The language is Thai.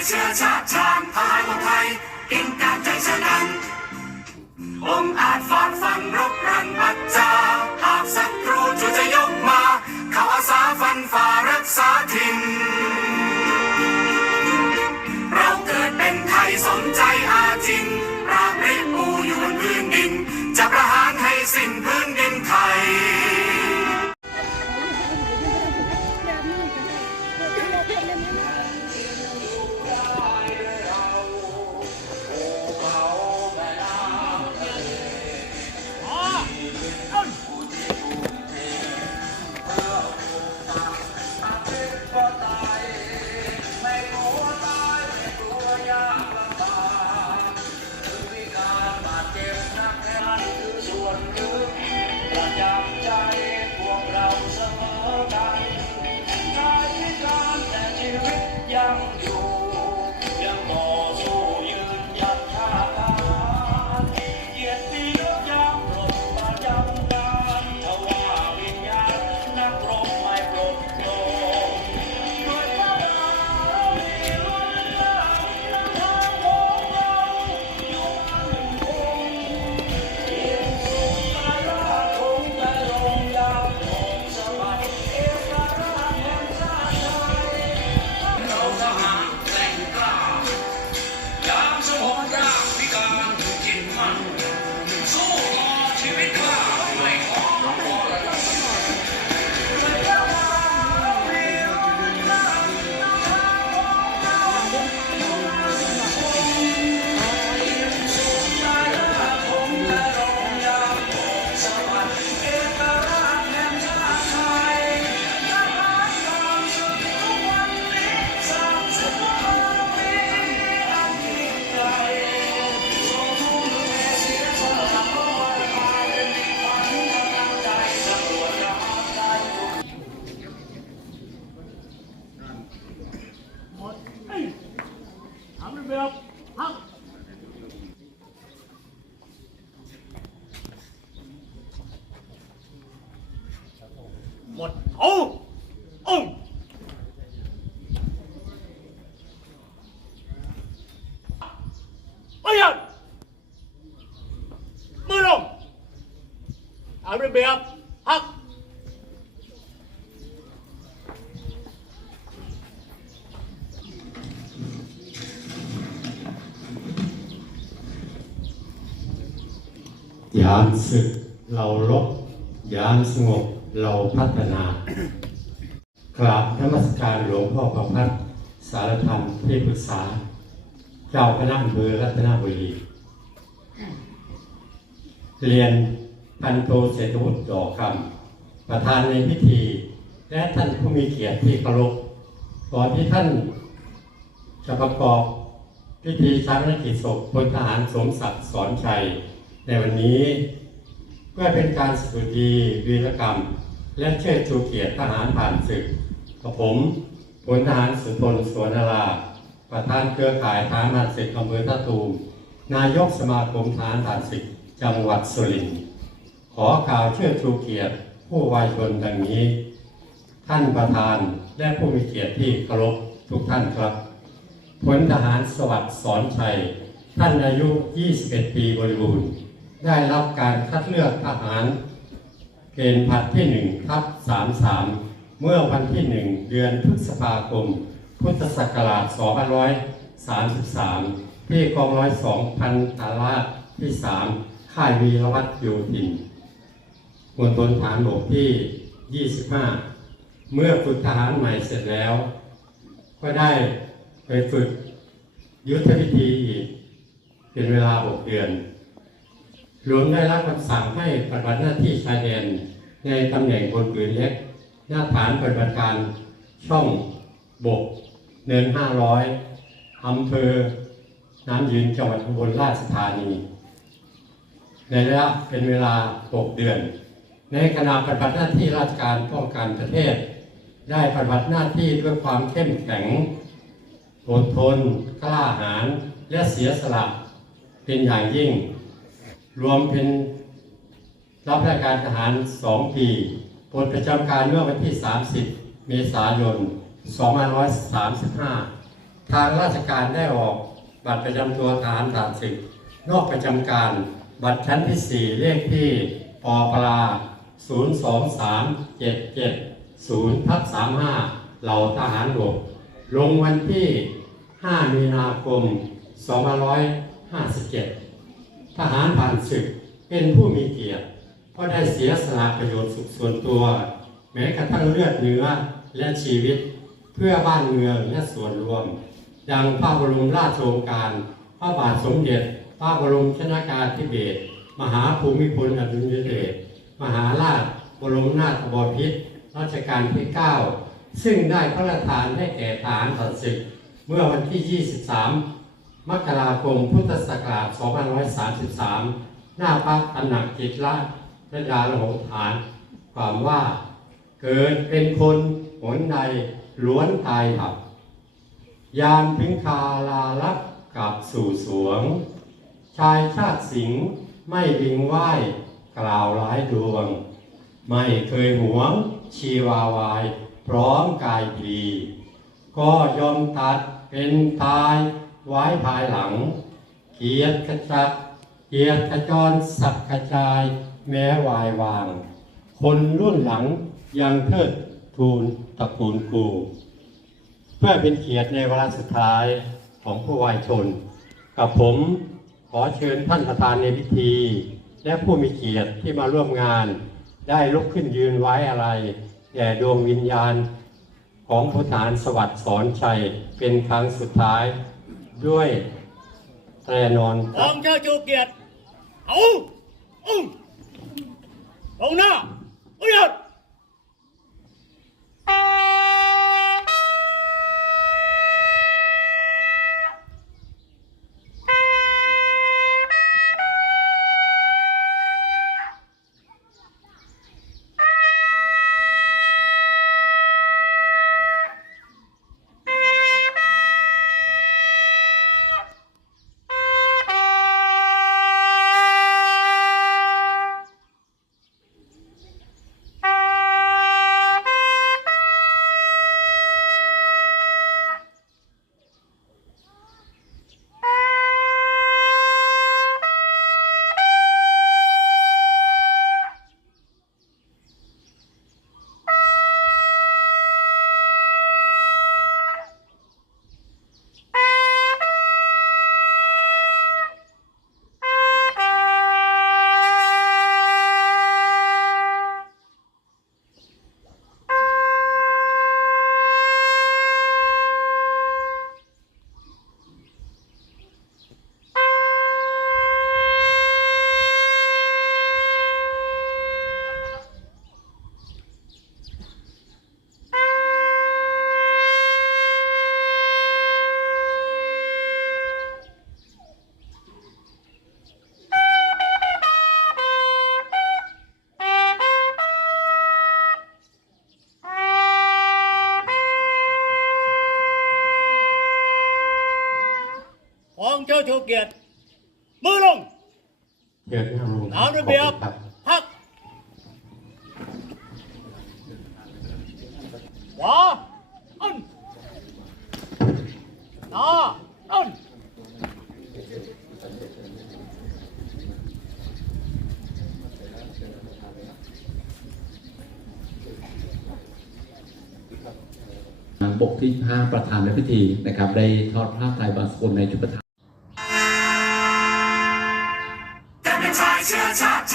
เป็น ทำเป็นแบบพักหมด โอ้องค์ไม่ยังมือลงทำเป็นแบบพักยามศึกเราลบยามสงบเราพัฒนากราบนมัสการหลวงพ่อประพัฒน์สารธรรมที่ปรึกษา เจ้าคณะอำเภอรัตนบุรี เรียนพันโทเศรษฐวุฒิดอกคำประธานในพิธี และท่านผู้มีเกียรติที่เคารพก่อนที่ท่านจะประกอบพิธีชาปนกิจศพพลทหารสมศักดิ์สอนชัย ในวันนี้เพื่อเป็นการสดุดีวีรกรรม และเชิดชูเกียรติทหารผ่านศึกกับผมพลทหารสุทนสวนนาราประธานเครือข่ายทหารผ่านศึกอำเภอท่าตูม นายกสมาคมทหารผ่านศึกจังหวัดสุรินทร์ขอกล่าวเชิดชูเกียรติผู้วายชนดังนี้ ท่านประธานและผู้มีเกียรติที่เคารพทุกท่านครับพลทหารสวัสดิ์สอนชัย ท่านอายุ 21 ปีบริบูรณ์ ได้รับการคัดเลือกทหาร เกณฑ์ผัดที่1ทับ33 เมื่อวันที่ 1 เดือนพฤษภาคม พุทธศักราช2533 ที่กองร้อย2พันตาราที่ 3 ค่ายวีรวัตรโยธินมณฑลฐานบกที่ 25 เมื่อฝึกทหารใหม่เสร็จแล้ว ก็ได้ไปฝึกยุทธวิธีอีกเป็นเวลา 6 เดือน รวมได้รับคำสั่งให้ปฏิบัติหน้าที่ชายแดนในตำแหน่งบนปืนเล็ก หน้าฐานปฏิบัติการช่องบก เนิน 500อำเภอ น้ำยืนจังหวัดอุบลราชธานี ในระยะเป็นเวลา 6 เดือน ในขณะปฏิบัติหน้าที่ราชการป้องกันประเทศ ได้ปฏิบัติหน้าที่ด้วยความเข้มแข็งอดทน กล้าหาญและเสียสละเป็นอย่างยิ่ง รวมเป็นรับราชการทหาร 2 ปีปลดประจำการเมื่อวันที่ 30 เมษายน 2535 ทางราชการได้ออกบัตรประจำตัวทหารผ่านศึกนอกประจำการบัตรชั้นที่ 4 เลขที่ปปลา 023770ทับ35 เหล่าทหารบกลงวันที่ 5 มีนาคม 2557 ทหารผ่านศึกเป็นผู้มีเกียรติเพราะได้เสียสละประโยชน์สุขส่วนตัว แม้กระทั่งเลือดเนื้อและชีวิตเพื่อบ้านเมืองและส่วนรวม ดังพระบรมราชโองการ พระบาทสมเด็จ พระบรมชนากาธิเบศรมหาภูมิพลอดุลยเดชมหาราชบรมนาถบพิตรรัชกาลที่ 9 ซึ่งได้พระราชทานให้แก่ทหารผ่านศึกเมื่อวันที่ 23 มกราคมพุทธศักราช 2533 หน้าพระตำหนักจิตรราชและดาลหงฐาน ความว่าเกิดเป็นคนหนใดล้วนตายหับ ยามถึงคาลาลับกับสู่สวง ชายชาติสิงห์ไม่วิงไหวกล่าวร้ายดวง ไม่เคยหวงชีวาวาย พร้อมกายดี ก็ยอมตัดเป็นตาย ไว้ภายหลัง เกียรติกระจัดเกียรติกระจรสักกระจายแม้วายวาง คนรุ่นหลังยังเทิดทูนตระกูลกู เพื่อเป็นเกียรติในเวลาสุดท้ายของผู้วายชน กับผมขอเชิญท่านประธานในพิธี และผู้มีเกียรติที่มาร่วมงาน ได้ลุกขึ้นยืนไว้อะไรแด่ดวงวิญญาณของพุทธานสวัสดิ์สอนชัยเป็นครั้งสุดท้าย ด้วยแตรนอนกองเจ้าจูเกียรติเอาอุ้งตรงหน้าอุยหยุด งเจ้าจูเกียรติ มือลงเชิญนั่งลงตามระเบียบครับพักขวาอันหน้าอันบกที่5ประธานในพิธีนะครับ ได้ทอดผ้าไตรบางสกุลในชุดประธาน 咱们踩车踏。